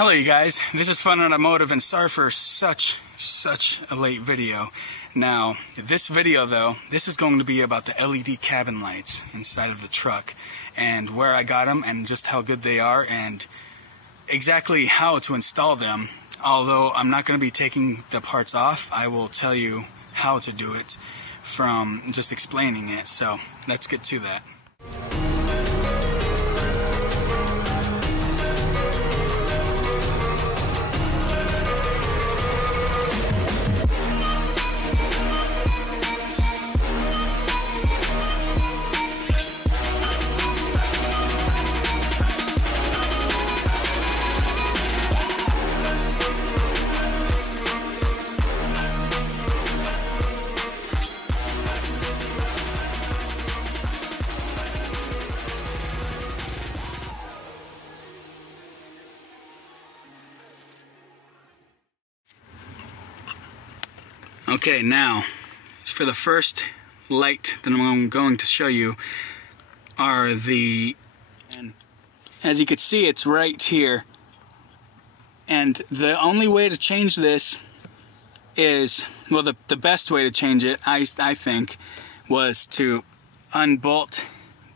Hello you guys, this is Fun Automotive and sorry for such a late video. Now, this video though, this is going to be about the LED cabin lights inside of the truck and where I got them and just how good they are and exactly how to install them. Although I'm not going to be taking the parts off, I will tell you how to do it from just explaining it. So let's get to that. Okay, now for the first light that I'm going to show you are the, and as you can see, it's right here, and the only way to change this is, well, the best way to change it, I think, was to unbolt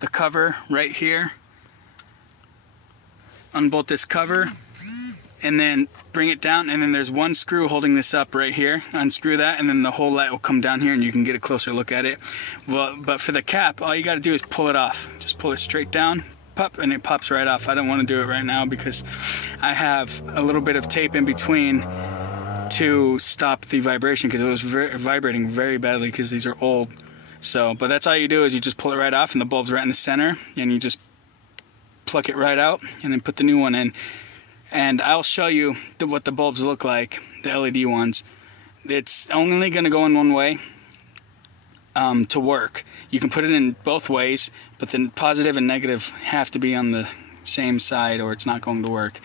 the cover right here, unbolt this cover, and then bring it down, and then there's one screw holding this up right here. Unscrew that, and then the whole light will come down here and you can get a closer look at it. Well, but for the cap, all you got to do is pull it off. Just pull it straight down, pop, and it pops right off. I don't want to do it right now because I have a little bit of tape in between to stop the vibration because it was vibrating very badly because these are old. So, but that's all you do is you just pull it right off and the bulb's right in the center, and you just pluck it right out and then put the new one in. And I'll show you what the bulbs look like, the LED ones. It's only going to go in one way to work. You can put it in both ways, but the positive and negative have to be on the same side or it's not going to work.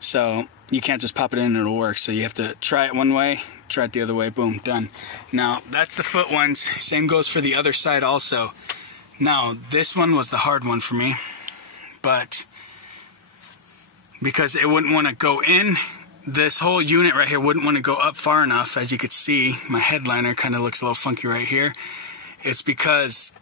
So you can't just pop it in and it'll work. So you have to try it one way, try it the other way, boom, done. Now that's the foot ones. Same goes for the other side also. Now this one was the hard one for me, but because it wouldn't want to go in, this whole unit right here wouldn't want to go up far enough. As you can see, my headliner kind of looks a little funky right here. It's because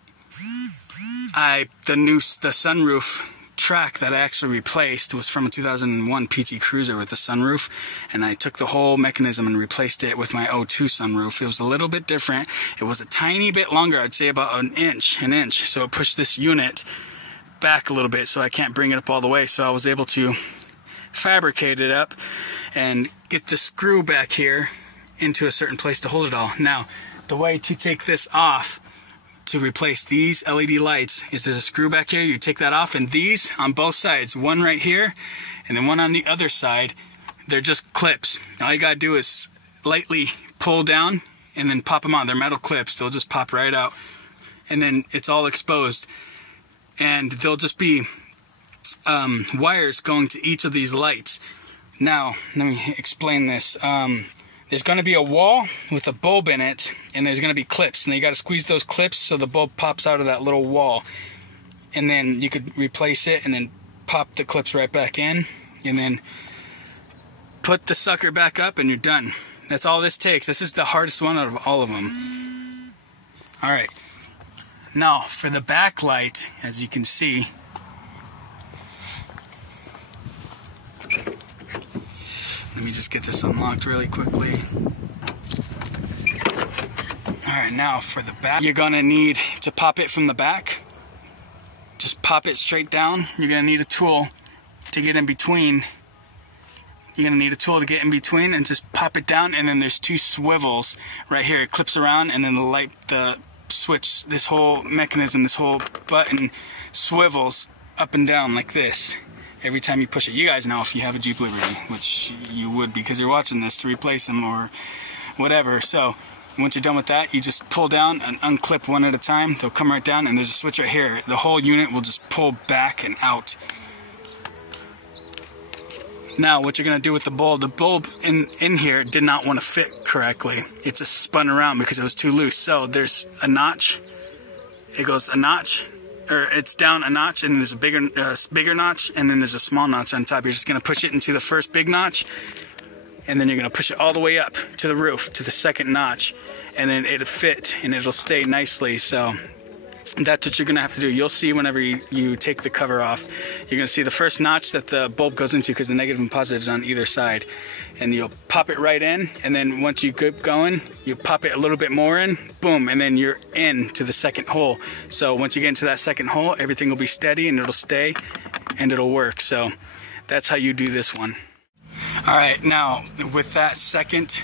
the sunroof track that I actually replaced was from a 2001 PT Cruiser with the sunroof, and I took the whole mechanism and replaced it with my 02 sunroof. It was a little bit different. It was a tiny bit longer, I'd say about an inch, so it pushed this unit back a little bit so I can't bring it up all the way. So I was able to fabricate it up and get the screw back here into a certain place to hold it all. Now, the way to take this off to replace these LED lights is there's a screw back here. You take that off, and these on both sides, one right here and then one on the other side, they're just clips. All you gotta do is lightly pull down and then pop them on. They're metal clips. They'll just pop right out, and then it's all exposed, and they'll just be wires going to each of these lights. Now, let me explain this. There's going to be a wall with a bulb in it, and there's going to be clips, and you got to squeeze those clips so the bulb pops out of that little wall, and then you could replace it and then pop the clips right back in, and then put the sucker back up, and you're done. That's all this takes. This is the hardest one out of all of them. Alright, now for the back light, as you can see, let me just get this unlocked really quickly. Alright, now for the back, you're going to need to pop it from the back. Just pop it straight down. You're going to need a tool to get in between. You're going to need a tool to get in between and just pop it down, and then there's two swivels right here. It clips around, and then the switch, this whole mechanism, this whole button swivels up and down like this every time you push it. You guys know if you have a Jeep Liberty, which you would because you're watching this, to replace them or whatever. So once you're done with that, you just pull down and unclip one at a time. They'll come right down, and there's a switch right here. The whole unit will just pull back and out. Now what you're going to do with the bulb in here did not want to fit correctly. It just spun around because it was too loose. So there's a notch. It goes a notch, or it's down a notch, and there's a bigger notch, and then there's a small notch on top. You're just gonna push it into the first big notch, and then you're gonna push it all the way up to the roof, to the second notch, and then it'll fit and it'll stay nicely. So that's what you're gonna have to do. You'll see whenever you take the cover off, you're gonna see the first notch that the bulb goes into, because the negative and positive is on either side, and you'll pop it right in, and then once you keep going, you pop it a little bit more in, boom, and then you're in to the second hole. So once you get into that second hole, everything will be steady and it'll stay and it'll work. So that's how you do this one. All right, now with that second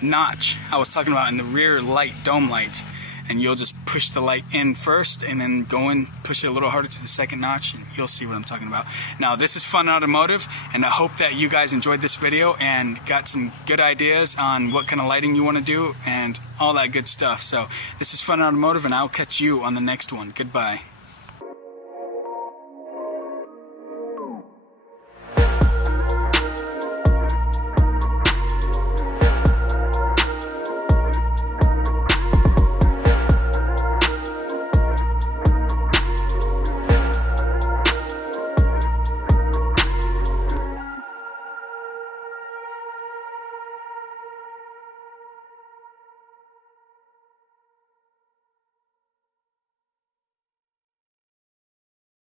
notch I was talking about in the rear light, dome light, and you'll just push the light in first and then go in, push it a little harder to the second notch, and you'll see what I'm talking about. Now, this is Fun Automotive, and I hope that you guys enjoyed this video and got some good ideas on what kind of lighting you want to do and all that good stuff. So this is Fun Automotive, and I'll catch you on the next one. Goodbye.